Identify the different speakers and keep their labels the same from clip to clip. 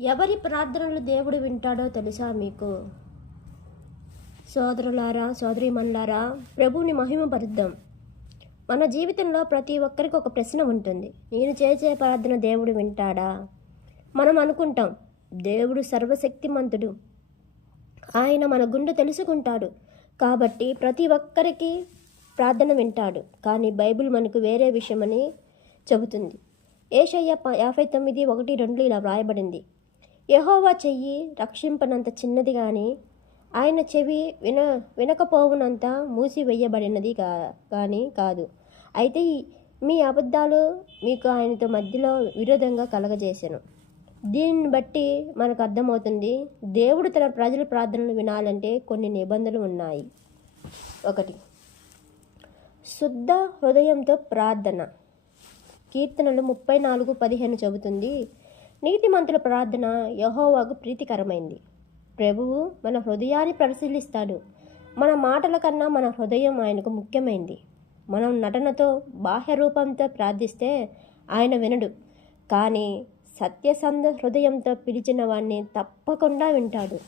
Speaker 1: ఎవరి ప్రార్థనలు దేవుడు వింటాడో తెలుసా మీకు? సోదరులారా సోదరీమణులారా ప్రభువుని మహిమపరుద్దాం. మన జీవితంలో ప్రతి ఒక్కరికి ఒక ప్రశ్న ఉంటుంది. నేను చేసే ప్రార్థన దేవుడు వింటాడా? మనం అనుకుంటాం దేవుడు సర్వశక్తిమంతుడు. ఆయన మన గుండె తెలుసుకుంటాడు. కాబట్టి ప్రతి ఒక్కరికి ప్రార్థన వింటాడు. కానీ బైబిల్ మనకు వేరే విషయమని చెబుతుంది. ఏషయ్య యాభై తొమ్మిది ఒకటి రెండు ఇలా వ్రాయబడింది. యహోవా చెయ్యి రక్షింపనంత చిన్నది కానీ ఆయన చెవి విన వినకపోవునంత మూసివేయబడినది కా కానీ కాదు. అయితే మీ అబద్ధాలు మీకు ఆయనతో మధ్యలో విరోధంగా కలగజేశాను దీనిని బట్టి మనకు అర్థమవుతుంది దేవుడు తన ప్రజల ప్రార్థనలు వినాలంటే కొన్ని నిబంధనలు ఉన్నాయి. ఒకటి శుద్ధ హృదయంతో ప్రార్థన. కీర్తనలు ముప్పై నాలుగు పదిహేను చెబుతుంది నీతిమంతుల ప్రార్థన యహోవాకు ప్రీతికరమైంది. ప్రభువు మన హృదయాన్ని పరిశీలిస్తాడు. మన మాటల కన్నా మన హృదయం ఆయనకు ముఖ్యమైంది. మనం నటనతో బాహ్య రూపంతో ప్రార్థిస్తే ఆయన వినడు. కానీ సత్యసంధ హృదయంతో పిలిచిన వాణ్ణి తప్పకుండా వింటాడు.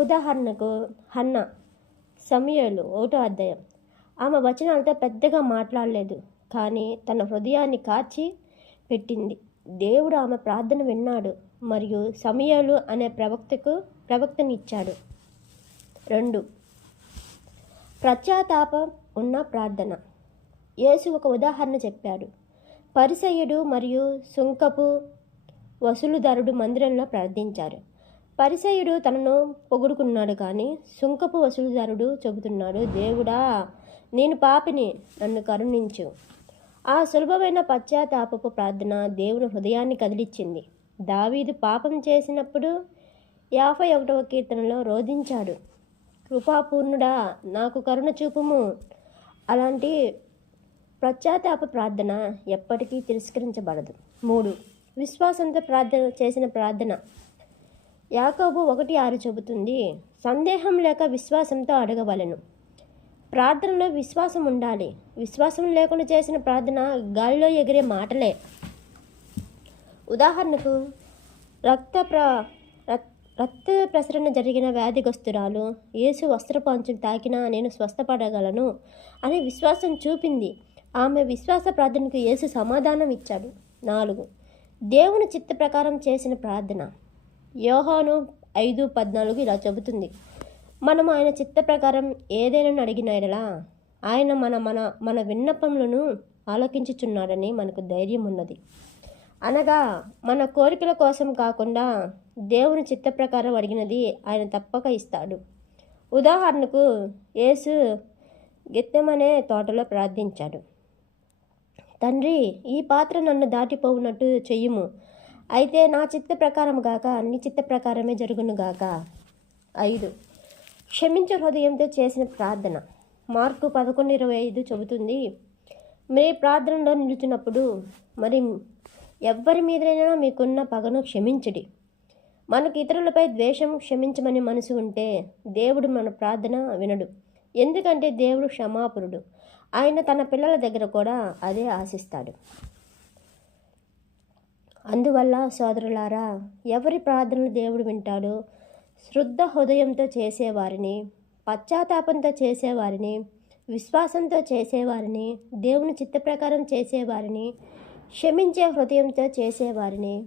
Speaker 1: ఉదాహరణకు హన్న సమయలు ఒకటో అధ్యాయం. ఆమె వచనాలతో పెద్దగా మాట్లాడలేదు. కానీ తన హృదయాన్ని కాచి పెట్టింది. దేవుడు ఆమె ప్రార్థన విన్నాడు మరియు సమయాలు అనే ప్రవక్తకు ప్రవక్తనిచ్చాడు. రెండు. పశ్చాత్తాపం ఉన్న ప్రార్థన. యేసు ఒక ఉదాహరణ చెప్పాడు. పరిసయుడు మరియు సుంకపు వసూలుదారుడు మందిరంలో ప్రార్థించారు. పరిసయుడు తనను పొగుడుకున్నాడు కానీ సుంకపు వసూలుదారుడు చెబుతున్నాడు దేవుడా నేను పాపిని నన్ను కరుణించు. ఆ సులభమైన పశ్చాత్తాపపు ప్రార్థన దేవుని హృదయాన్ని కదిలిచ్చింది. దావీదు పాపం చేసినప్పుడు యాభై ఒకటవ కీర్తనలో రోధించాడు. కృపాపూర్ణుడా నాకు కరుణ చూపుము అలాంటి పశ్చాత్తాప ప్రార్థన ఎప్పటికీ తిరస్కరించబడదు. మూడు విశ్వాసంతో ప్రార్థన చేసిన ప్రార్థన. యాకోబు ఒకటి ఆరు చెబుతుంది సందేహం లేక విశ్వాసంతో అడగవలెను. ప్రార్థనలో విశ్వాసం ఉండాలి. విశ్వాసం లేకుండా చేసిన ప్రార్థన గాలిలో ఎగిరే మాటలే. ఉదాహరణకు రక్త ప్ర రక్త ప్రసరణ జరిగిన వ్యాధిగస్తురాలు యేసు వస్త్రపాంచం తాకినా నేను స్వస్థపడగలను అనే విశ్వాసం చూపింది. ఆమె విశ్వాస ప్రార్థనకు యేసు సమాధానం ఇచ్చాడు. నాలుగు దేవుని చిత్త ప్రకారం చేసిన ప్రార్థన. యోహాను ఐదు పద్నాలుగు ఇలా చెబుతుంది. మనం ఆయన చిత్త ప్రకారం ఏదైనా అడిగినాయడలా ఆయన మన మన మన విన్నపములను ఆలోకించుచున్నాడని మనకు ధైర్యం ఉన్నది అనగా మన కోరికల కోసం కాకుండా దేవుని చిత్త ప్రకారం అడిగినది ఆయన తప్పక ఇస్తాడు. ఉదాహరణకు యేసు గిత్తెమనే తోటలో ప్రార్థించాడు. తండ్రి ఈ పాత్ర నన్ను దాటిపోవునట్టు చెయ్యము. అయితే నా చిత్త ప్రకారం గాక అన్ని చిత్త ప్రకారమే జరుగును గాక ఐదు. క్షమించే హృదయంతో చేసిన ప్రార్థన. మార్కు పదకొండు ఇరవై ఐదు చెబుతుంది. మీ ప్రార్థనలో నిలుచున్నప్పుడు మరి ఎవ్వరి మీదైనా మీకున్న పగను క్షమించడి. మనకు ఇతరులపై ద్వేషం క్షమించమని మనసు ఉంటే దేవుడు మన ప్రార్థన వినడు. ఎందుకంటే దేవుడు క్షమాపురుడు ఆయన తన పిల్లల దగ్గర కూడా అదే ఆశిస్తాడు. అందువల్ల సోదరులారా ఎవరి ప్రార్థనలు దేవుడు వింటాడో శుద్ధ హృదయంతో చేసేవారిని పశ్చాత్తాపంతో చేసేవారిని విశ్వాసంతో చేసేవారిని దేవుని చిత్త ప్రకారం చేసేవారిని క్షమించే హృదయంతో చేసేవారిని.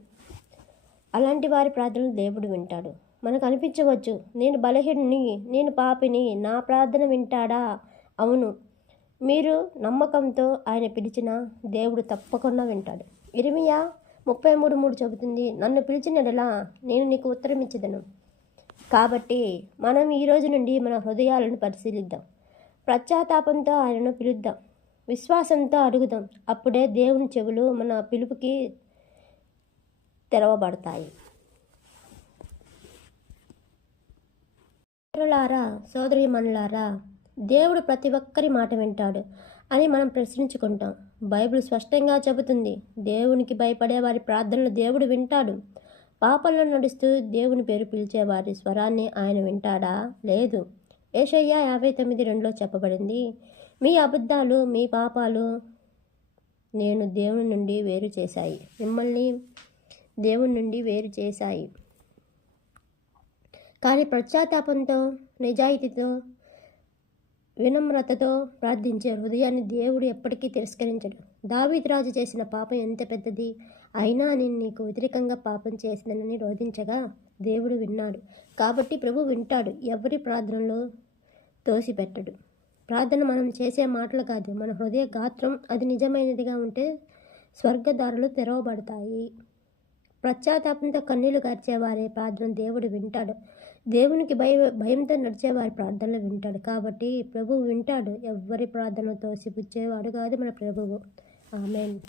Speaker 1: అలాంటి వారి ప్రార్థనలు దేవుడు వింటాడు. మనకు అనిపించవచ్చు నేను బలహీనుని నేను పాపిని నా ప్రార్థన వింటాడా? అవును. మీరు నమ్మకంతో ఆయన పిలిచిన దేవుడు తప్పకుండా వింటాడు. ఇరిమియా ముప్పై మూడు మూడు చెబుతుంది నన్ను పిలిచినడలా నేను నీకు ఉత్తరం ఇచ్చేదను కాబట్టి మనం ఈ రోజు నుండి మన హృదయాలను పరిశీలిద్దాం. పశ్చాత్తాపంతో ఆయనను పిలుద్దాం. విశ్వాసంతో అడుగుదాం. అప్పుడే దేవుని చెవులు మన పిలుపుకి తెరవబడతాయి. సోదరులారా సోదరీమణులారా దేవుడు ప్రతి ఒక్కరి మాట వింటాడు అని మనం ప్రశ్నించుకుంటాం. బైబిల్ స్పష్టంగా చెబుతుంది. దేవునికి భయపడే వారి ప్రార్థనలు దేవుడు వింటాడు. పాపంలో నడుస్తూ దేవుని పేరు పిలిచే వారి స్వరాన్ని ఆయన వింటాడా? లేదు. ఏషయ్య యాభై తొమ్మిది రెండులో చెప్పబడింది మీ అబద్ధాలు మీ పాపాలు నేను దేవుని నుండి వేరు చేశాయి. మిమ్మల్ని దేవుని నుండి వేరు చేశాయి. కానీ పశ్చాత్తాపంతో నిజాయితీతో వినమ్రతతో ప్రార్థించే హృదయాన్ని దేవుడు ఎప్పటికీ తిరస్కరించడు. దావీదు రాజు చేసిన పాపం ఎంత పెద్దది? అయినా నేను నీకు వ్యతిరేకంగా పాపం చేసినని రోధించగా దేవుడు విన్నాడు. కాబట్టి ప్రభు వింటాడు ఎవరి ప్రార్థనలో తోసిపెట్టడు. ప్రార్థన మనం చేసే మాటలు కాదు మన హృదయ గాత్రం అది నిజమైనదిగా ఉంటే స్వర్గదారులు తెరవబడతాయి. పశ్చాత్తాపంతో కన్నీళ్ళు కార్చేవారి ప్రార్థన దేవుడు వింటాడు. దేవునికి భయ భయంతో నడిచేవారి ప్రార్థనలు వింటాడు. కాబట్టి ప్రభువు వింటాడు. ఎవరి ప్రార్థనలు తోసిపుచ్చేవాడు కాదు మన ప్రభువు. ఆమెన్.